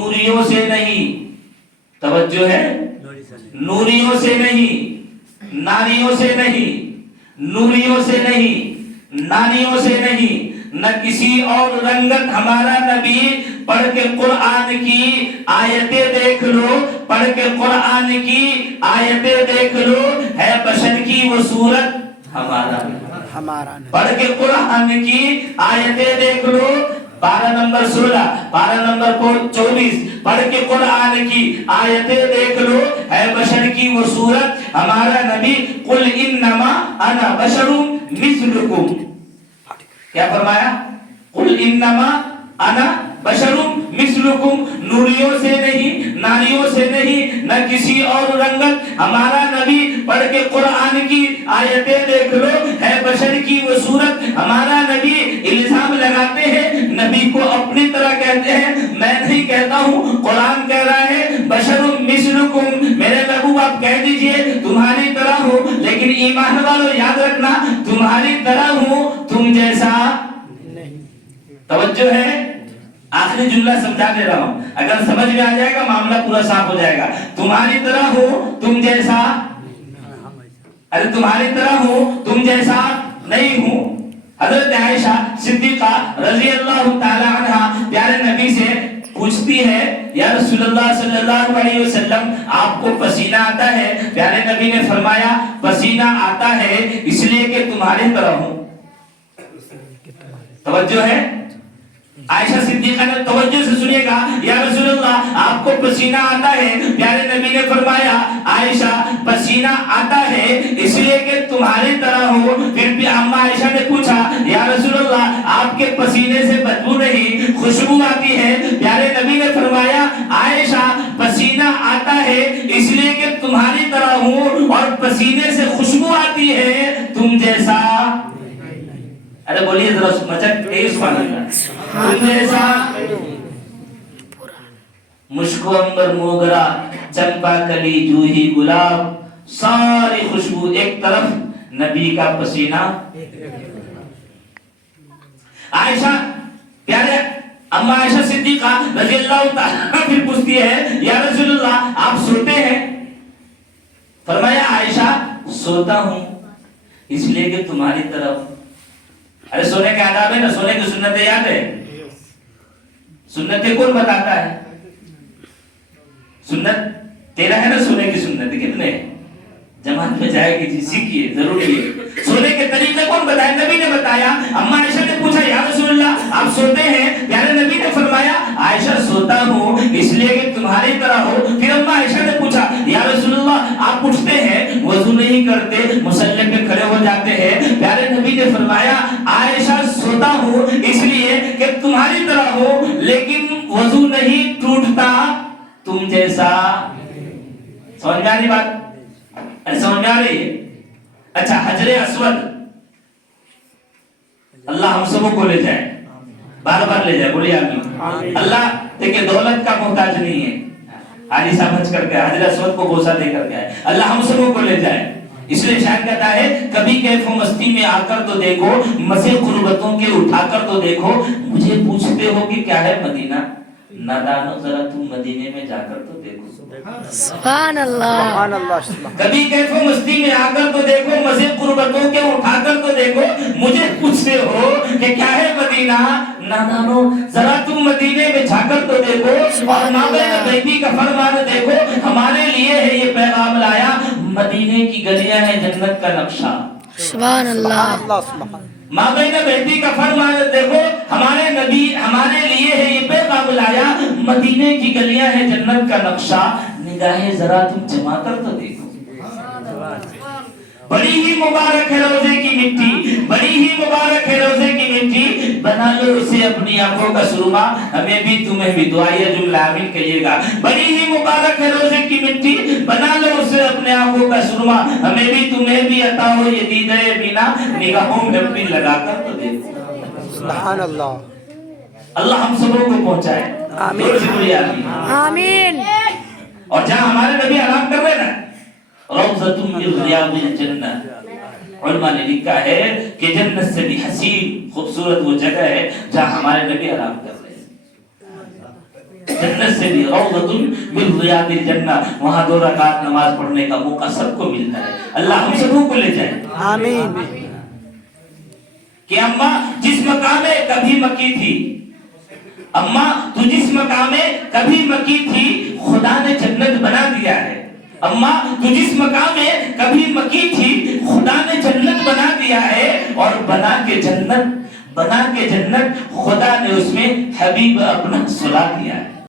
نوریوں سے نہیں، توجہ ہے، نوریوں سے نہیں، ناریوں سے نہیں، نوریوں سے نہیں، ناریوں سے نہیں، نہ کسی اور رنگت ہمارا نبی۔ پڑھ کے قرآن کی آیتیں دیکھ لو، پڑھ کے قرآن کی آیتیں دیکھ لو، ہے بشر کی وہ صورت ہمارا، پڑھ کے قرآن کی آیتیں دیکھ لو، پارہ نمبر 16، پارہ نمبر 24، پڑھ کے قرآن کی آیتیں دیکھ لو، ہے بشر کی وہ صورت ہمارا نبی۔ قل انما انا بشر مثلکم، کیا فرمایا؟ قل انما انا بشر مثلکم، نوریوں سے نہیں، ناریوں سے نہیں، نہ کسی اور رنگت ہمارا نبی۔ پڑھ کے قرآن کی آیتیں دیکھ لو، ہے بشر کی وہ صورت ہمارا نبی۔ الزام لگاتے ہیں نبی کو اپنی طرح کہتے ہیں، میں نہیں کہتا ہوں، قرآن کہہ رہا ہے بشر مثلکم، میرے محبوب آپ کہہ دیجئے تمہاری طرح ہوں، لیکن ایمان والوں یاد رکھنا تمہاری طرح ہوں، تم جیسا نہیں۔ توجہ ہے، آخری جملہ سمجھا دے رہا ہوں، اگر سمجھ میں آ جائے گا معاملہ پورا صاف ہو جائے گا۔ تمہاری طرح ہوں، تم جیسا، ارے تمہاری طرح ہوں، تم جیسا نہیں ہوں۔ حضرت عائشہ صدیقہ رضی اللہ تعالی عنہ پیارے نبی سے پوچھتی ہے، یا رسول اللہ صلی اللہ علیہ وسلم آپ کو پسینہ آتا ہے؟ پیارے نبی نے فرمایا پسینہ آتا ہے اس لیے کہ تمہاری طرح ہوں۔ توجہ ہے، عائشہ صدیقہ نے توجہ سے سنیے گا، یا رسول اللہ آپ کو پسینہ آتا ہے؟ پیارے نبی نے فرمایا عائشہ پسینہ آتا ہے اس لیے کہ تمہاری طرح ہو۔ پھر بھی اما عائشہ نے پوچھا، یا رسول اللہ آپ کے پسینے سے بدبو نہیں، خوشبو آتی ہے؟ پیارے نبی نے فرمایا عائشہ پسینہ آتا ہے اس لیے کہ تمہاری طرح ہوں، اور پسینے سے خوشبو آتی ہے تم جیسا۔ ارے بولیے ذرا مچک سبحان اللہ، تم جیسا۔ مشک و عنبر موگرا چمپا کلی جوہی گلاب، ساری خوشبو ایک طرف، نبی کا پسینہ۔ عائشہ پیارے اما عائشہ صدیقہ رضی اللہ تعالیٰ پھر پوچھتی ہے، یا رسول اللہ آپ سوتے ہیں؟ فرمایا عائشہ سوتا ہوں اس لیے کہ تمہاری طرف۔ ارے سونے کے آداب ہے نا، سونے کی سنتیں یاد ہے؟ سنتیں کون بتاتا ہے؟ سنت تیرا ہے نا، سونے کی سنت کتنے جماعت میں جائے گی جی، سیکھیے ضروری ہے۔ سونے کے طریقے کون بتائے؟ نبی نے بتایا۔ اما عائشہ نے پوچھا، یا رسول اللہ آپ سوتے ہیں؟ پیارے نبی نے فرمایا عائشہ سوتا ہوں اس لیے کہ تمہاری طرح ہو۔ پھر اما عائشہ نے پوچھا، یا رسول اللہ آپ اٹھتے ہیں وضو نہیں کرتے، مصلی پہ کھڑے ہو جاتے ہیں؟ پیارے نبی نے فرمایا عائشہ سوتا ہوں اس لیے کہ تمہاری طرح ہو، لیکن وضو نہیں ٹوٹتا تم جیسا۔ سمجھ میں آ رہی بات؟ سمجھ میں آ رہی ہے؟ اچھا حجر اسود، اللہ ہم سب کو لے جائے، بار بار لے جائے، بولیے آمین۔ اللہ دیکھیں دولت کا محتاج نہیں ہے، حاجی صاحب حج کر کے حجر اسود کو بوسہ دے کر کے آئے، اللہ ہم سب کو لے جائے۔ اس لیے شاید کہتا ہے کبھی کیف و مستی میں آ کر تو دیکھو، مزے قربتوں کے اٹھا کر تو دیکھو، مجھے پوچھتے ہو کہ کیا ہے مدینہ، نادانو ذرا تم مدینے میں جا کر تو دیکھو۔ سبحان اللہ۔ کبھی کیف و مستی میں آ کر تو دیکھو، مزے قربتوں کے اٹھا کر تو دیکھو، مجھے پوچھتے ہو کہ کیا ہے مدینہ، نادانو ذرا تم مدینے میں جا کر تو دیکھو، اور مابین بیتی کا فرمان دیکھو، ہمارے لیے ہے یہ پیغام لایا، مدینے کی گلیاں ہیں جنت کا نقشہ۔ سبحان اللہ۔ مابین بیتی کا فرمان دیکھو، ہمارے نبی ہمارے لیے ہے یہ پیغام لایا، مدینے کی گلیاں ہیں جنت کا نقشہ، نگاہیں ذرا تم جما کر تو دیکھو۔ بڑی ہی مبارک ہے روزے کی مٹی، بڑی ہی مبارک ہے روزے کی مٹی، بنا لو اسے اپنی آنکھوں کا سرما، ہمیں بھی تمہیں بھی دعائیہ جملہ آمین کہیے گا۔ بڑی ہی مبارک ہے روزے کی مٹی، بنا لو اسے اپنے آنکھوں کا سرما، ہمیں بھی تمہیں بھی عطا ہو یہ دیدہ بینا، نگاہوں میں اپنی لگا کر تو دیکھو۔ سبحان اللہ۔ اللہ ہم سبوں کو پہنچائے، آمین آمین۔ اور جہاں ہمارے نبی آرام کر رہے نا، روضۃ من ریاض الجنہ، علماء نے لکھا ہے کہ جنت سے بھی حسین خوبصورت وہ جگہ ہے جہاں ہمارے نبی آرام کر رہے ہیں۔ جنت سے بھی روضۃ من ریاض الجنہ، وہاں 2 رکعت نماز پڑھنے کا موقع سب کو ملتا ہے. اللہ ہم سب کو لے جائے. آمین. کہ اماں جس مقام میں کبھی مکی تھی، اماں تو جس مقام میں کبھی مکی تھی خدا نے جنت بنا دیا ہے. اماں تو جس مقام میں کبھی مکی تھی خدا نے جنت بنا دیا ہے، اور بنا کے جنت خدا نے اس میں حبیب اپنا سلا دیا ہے.